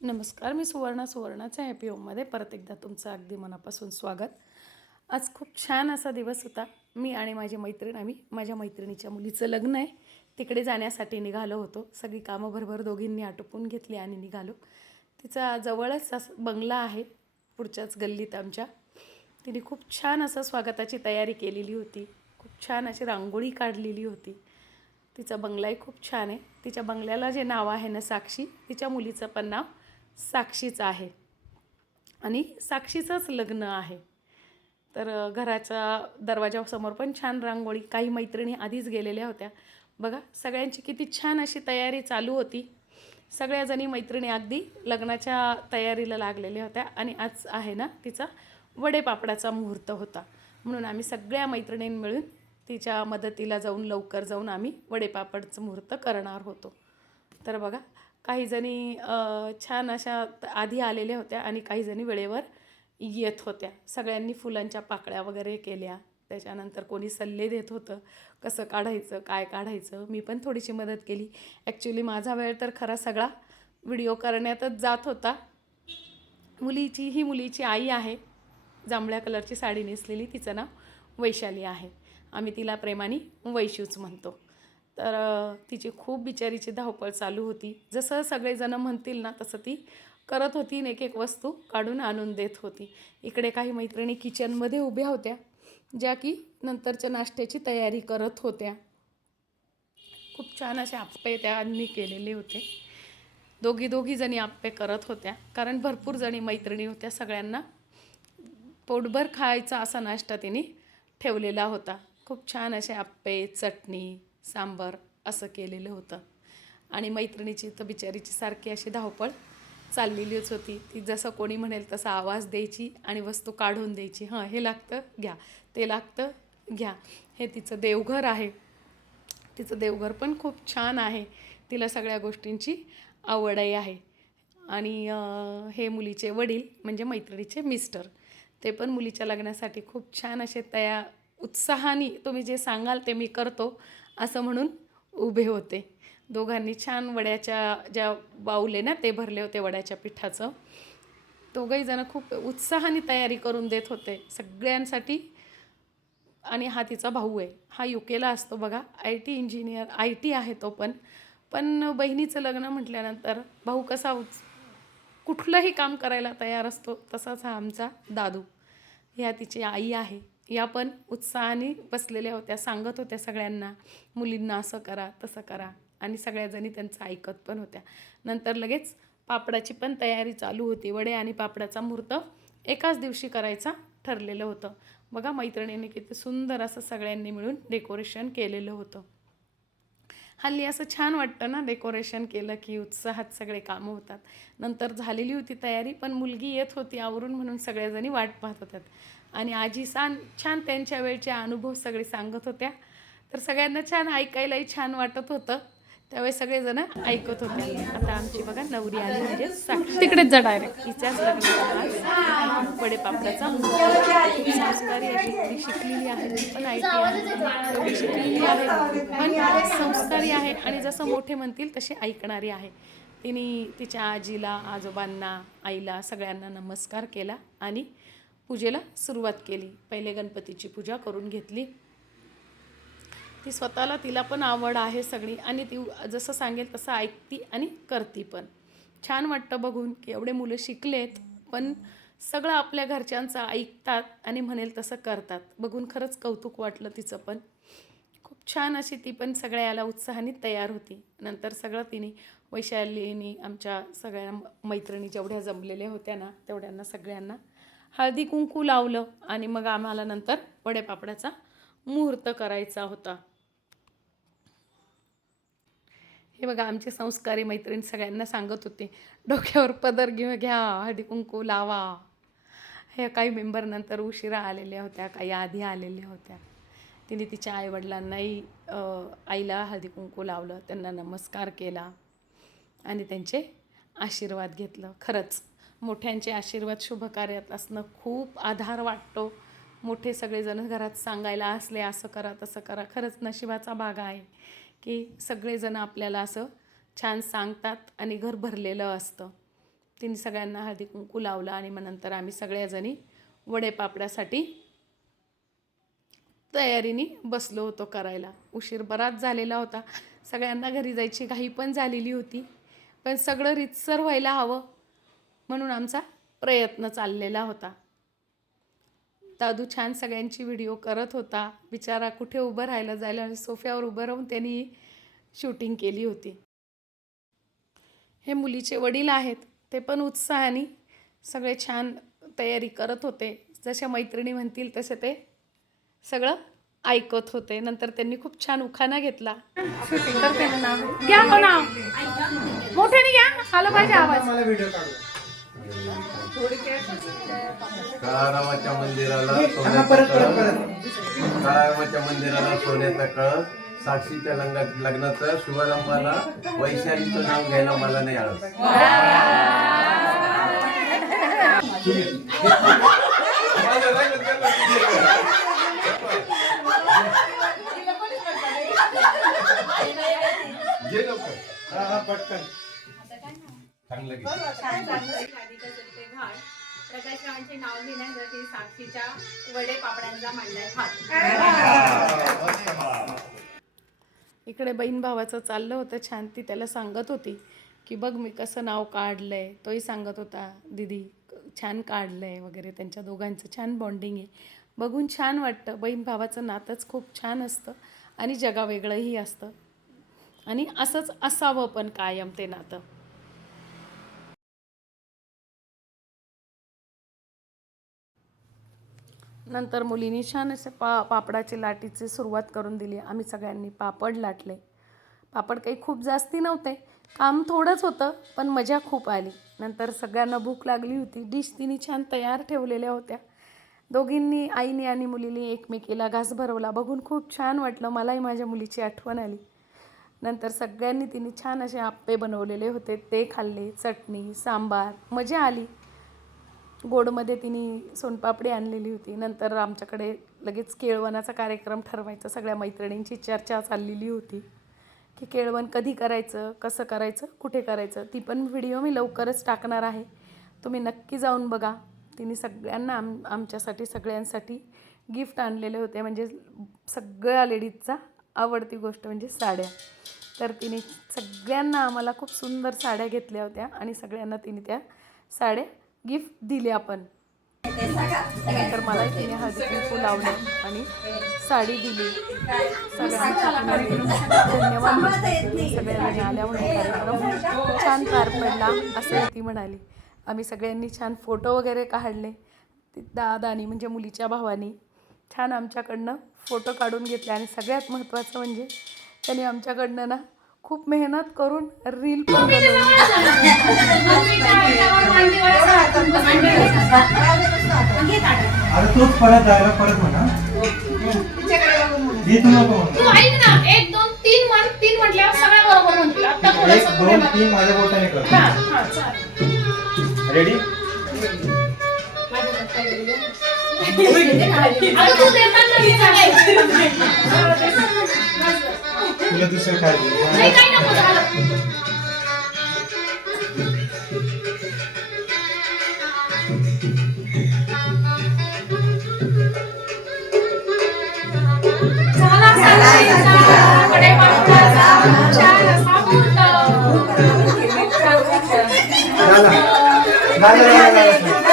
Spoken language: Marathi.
नमस्कार, मी सुवर्णाच्या हॅपी होममध्ये परत एकदा तुमचं अगदी मनापासून स्वागत. आज खूप छान असा दिवस होता. मी आणि माझी मैत्रीण आम्ही माझ्या मैत्रिणीच्या मुलीचं लग्न आहे तिकडे जाण्यासाठी निघालो होतो. सगळी कामं भरभर दोघींनी आटोपून घेतली आणि निघालो. तिचा जवळच असं बंगला आहे पुढच्याच गल्लीत आमच्या. तिने खूप छान असं स्वागताची तयारी केलेली होती. खूप छान अशी रांगोळी काढलेली होती. तिचा बंगलाही खूप छान आहे. तिच्या बंगल्याला जे नाव आहे ना साक्षी, तिच्या मुलीचं पण नाव साक्षीचं आहे आणि साक्षीचंच लग्न आहे. तर घराच्या दरवाजासमोर पण छान रांगोळी. काही मैत्रिणी आधीच गेलेल्या होत्या. बघा सगळ्यांची किती छान अशी तयारी चालू होती. सगळ्याजणी मैत्रिणी अगदी लग्नाच्या तयारीला लागलेल्या होत्या आणि आज आहे ना तिचा वडेपापडाचा मुहूर्त होता. म्हणून आम्ही सगळ्या मैत्रिणींनी मिळून तिच्या मदतीला जाऊन लवकर जाऊन आम्ही वडेपापडचं मुहूर्त करणार होतो. तर बघा काही जणी छान अशा आधी आलेल्या होत्या आणि काही जणी वेळेवर येत होत्या. सगळ्यांनी फुलांच्या पाकळ्या वगैरे केल्या. त्याच्यानंतर कोणी सल्ले देत होतं कसं काढायचं काय काढायचं. मी पण थोडीशी मदत केली. ॲक्च्युली माझा वेळ तर खरा सगळा व्हिडिओ करण्यातच जात होता. मुलीची आई आहे. जांभळ्या कलरची साडी नेसलेली. तिचं नाव वैशाली आहे. आम्ही तिला प्रेमाने वैशूच म्हणतो. तर तिची खूप बिचारीची धावपळ चालू होती. जसं सगळेजण म्हणतील ना तसं ती करत होती आणि एक एक वस्तू काढून आणून देत होती. इकडे काही मैत्रिणी किचनमध्ये उभ्या होत्या ज्या की नंतरच्या नाश्त्याची तयारी करत होत्या. खूप छान असे आप्पे त्यांनी केलेले होते. दोघी जणी आप्पे करत होत्या कारण भरपूर जणी मैत्रिणी होत्या. सगळ्यांना पोटभर खायचा असा नाश्ता तिने ठेवलेला होता. खूप छान असे आप्पे, चटणी, सांबार असं केलेलं होतं. आणि मैत्रिणीची तर बिचारीची सारखी अशी धावपळ चाललेलीच होती. ती जसं कोणी म्हणेल तसा आवाज द्यायची आणि वस्तू काढून द्यायची. हे लागतं घ्या, ते लागतं घ्या. हे तिचं देवघर आहे. तिचं देवघर पण खूप छान आहे. तिला सगळ्या गोष्टींची आवडही आहे. आणि हे मुलीचे वडील म्हणजे मैत्रिणीचे मिस्टर, ते पण मुलीच्या लग्नासाठी खूप छान असे उत्साहाने तुम्ही जे सांगाल ते मी करतो असं म्हणून उभे होते. दोघांनी छान वड्याच्या ज्या बाऊले ना ते भरले होते वड्याच्या पिठाचं. दोघंही जण खूप उत्साहाने तयारी करून देत होते सगळ्यांसाठी. आणि हा तिचा भाऊ आहे. हा UKला असतो बघा. IT इंजिनियर, IT आहे तो पण. पण बहिणीचं लग्न म्हटल्यानंतर भाऊ कसा कुठलंही काम करायला तयार असतो तसाच हा आमचा दादू. ह्या तिची आई आहे. या पण उत्साहाने बसलेल्या होत्या. सांगत होत्या सगळ्यांना मुलींना असं करा तसं करा आणि सगळ्याजणी त्यांचं ऐकत पण होत्या. नंतर लगेच पापडाची पण तयारी चालू होती. वडे आणि पापडाचा मुहूर्त एकाच दिवशी करायचा ठरलेलं होतं. बघा मैत्रिणींनी किती सुंदर असं सगळ्यांनी मिळून डेकोरेशन केलेलं होतं. हल्ली असं छान वाटतं ना डेकोरेशन केलं की उत्साहात सगळे कामं होतात. नंतर झालेली होती तयारी पण मुलगी येत होती आवरून म्हणून सगळ्याजणी वाट पाहत होत्यात. आणि आजी छान त्यांच्या वेळचे अनुभव सगळे सांगत होत्या. तर सगळ्यांना छान ऐकायलाही छान वाटत होतं. त्यावेळेस सगळेजण ऐकत होते. आता आमची बघा नवरी आली म्हणजे साक्षी तिकडेच जा डायरेक्ट. तिच्याच लग्नाचा आज वडेपापडाचा मुहूर्त. संस्कारी अशी थोडी शिकलेली आहे. ती पण IT आहे. एवढी शिकलेली आहे पण संस्कारी आहे आणि जसं मोठे म्हणतील तशी ऐकणारी आहे. तिने तिच्या आजीला, आजोबांना, आईला सगळ्यांना नमस्कार केला आणि पूजेला सुरुवात केली. पहिले गणपतीची पूजा करून घेतली. ती स्वतःला तिला पण आवड आहे सगळी आणि ती जसं सांगेल तसं ऐकती आणि करती पण. छान वाटतं बघून की एवढे मुलं शिकलेत पण सगळं आपल्या घरच्यांचं ऐकतात आणि म्हणेल तसं करतात. बघून खरंच कौतुक वाटलं तिचं पण. खूप छान अशी ती पण सगळ्याला उत्साहाने तयार होती. नंतर सगळं तिने वैशालीनी आमच्या सगळ्या मैत्रिणी जेवढ्या जमलेल्या होत्या ना तेवढ्यांना सगळ्यांना हळदी कुंकू लावलं आणि मग आम्हाला नंतर वडेपापडाचा मुहूर्त करायचा होता. हे बघा आमची संस्कारी मैत्रीण सगळ्यांना सांगत होते डोक्यावर पदर घ्या, हळदी कुंकू लावा. हे काही मेंबर नंतर उशिरा आलेल्या होत्या, काही आधी आलेल्या होत्या. तिने तिच्या आईवडिलांनाही आईला हळदी कुंकू लावलं, त्यांना नमस्कार केला आणि त्यांचे आशीर्वाद घेतलं. खरंच मोठ्यांचे आशीर्वाद शुभ कार्यात असणं खूप आधार वाटतो. मोठे सगळेजण घरात सांगायला असले असं करा तसं करा. खरंच नशिबाचा भाग आहे की सगळेजण आपल्याला असं छान सांगतात आणि घर भरलेलं असतं. तिने सगळ्यांना हळदी कुंकू लावलं आणि मग नंतर आम्ही सगळ्याजणी वडेपापड्यासाठी तयारीने बसलो होतो करायला. उशीर बराच झालेला होता, सगळ्यांना घरी जायची घाई पण झालेली होती, पण सगळं रीतसर व्हायला हवं म्हणून आमचा प्रयत्न चाललेला होता. दादू छान सगळ्यांची व्हिडिओ करत होता. बिचारा कुठे उभं राहायला जायला आणि सोफ्यावर उभं राहून त्यांनी शूटिंग केली होती. हे मुलीचे वडील आहेत, ते पण उत्साहाने सगळे छान तयारी करत होते. जशा मैत्रिणी म्हणतील तसे ते सगळं ऐकत होते. नंतर त्यांनी खूप छान उखाणा घेतला. शूटिंग करते ना, नाव घ्या हो, नाव मोठ्याने घ्या, आलं पाहिजे आवाज. काळारामाच्या मंदिराला सोन्याचा कळस, साक्षीच्या लग्नाचं शुभारंभाला वैशालीचं नाव घ्यायला मला नाही आळस. प्रकाशरावांचे नाव घेण्यासाठी साक्षीच्या वडे पापड्यांचा मांडलाय हात. इकडे बहीण भावाचं चाललं होतं छान. ती त्याला सांगत होती की बघ मी कसं नाव काढलंय. तोही सांगत होता दीदी छान काढलंय वगैरे. त्यांच्या दोघांचं छान बॉन्डिंग आहे, बघून छान वाटतं. बहीण भावाचं नातंच खूप छान असतं आणि जगावेगळंही असतं आणि असंच असावं पण कायम ते नातं. नंतर मुलींनी छान असे पापडाची लाटीची सुरुवात करून दिली. आम्ही सगळ्यांनी पापड लाटले. पापड काही खूप जास्ती नव्हते, काम थोडंच होतं, पण मजा खूप आली. नंतर सगळ्यांना भूक लागली होती. डिश तिने छान तयार ठेवलेल्या होत्या. दोघींनी, आईने आणि मुलीने एकमेकीला घास भरवला. बघून खूप छान वाटलं. मलाही माझ्या मुलीची आठवण आली. नंतर सगळ्यांनी तिने छान असे आप्पे बनवलेले होते, ते खाल्ले. चटणी, सांबार, मजा आली. गोडमध्ये तिने सोनपापडी आणलेली होती. नंतर आमच्याकडे लगेच केळवणाचा कार्यक्रम ठरवायचा. सगळ्या मैत्रिणींची चर्चा चाललेली होती की केळवण कधी करायचं, कसं करायचं, कुठे करायचं. ती पण व्हिडिओ मी लवकरच टाकणार आहे, तुम्ही नक्की जाऊन बघा. तिने सगळ्यांना आमच्यासाठी सगळ्यांसाठी गिफ्ट आणलेले होते. म्हणजे सगळ्या लेडीजचा आवडती गोष्ट म्हणजे साड्या. तर तिने सगळ्यांना आम्हाला खूप सुंदर साड्या घेतल्या होत्या आणि सगळ्यांना तिने त्या साड्या गिफ्ट दिल्या पण. नंतर मलाही तिने हळदी कुंकू लावलं आणि साडी दिली. सगळ्यांना धन्यवाद. सगळ्यांनी आल्यामुळे कार्यक्रम छान पार पडला असं ती म्हणाली. आम्ही सगळ्यांनी छान फोटो वगैरे काढले. दादानी म्हणजे मुलीच्या भावानी छान आमच्याकडनं फोटो काढून घेतले आणि सगळ्यात महत्त्वाचं म्हणजे त्यांनी आमच्याकडनं ना खूप मेहनत करून रील पण बनवली. अरे तूच परत जायला परत म्हणा. तू ऐक ना, 1 2 3 म्हण. 3 म्हटल्यावर सगळ्या बरोबर म्हणतील. आता 1 2 3 माझ्या बोटाने कर. हां चालेल. रेडी? अगं तू देताना तुला दुसरं खायचं नाही, काही नको झालं. झालं.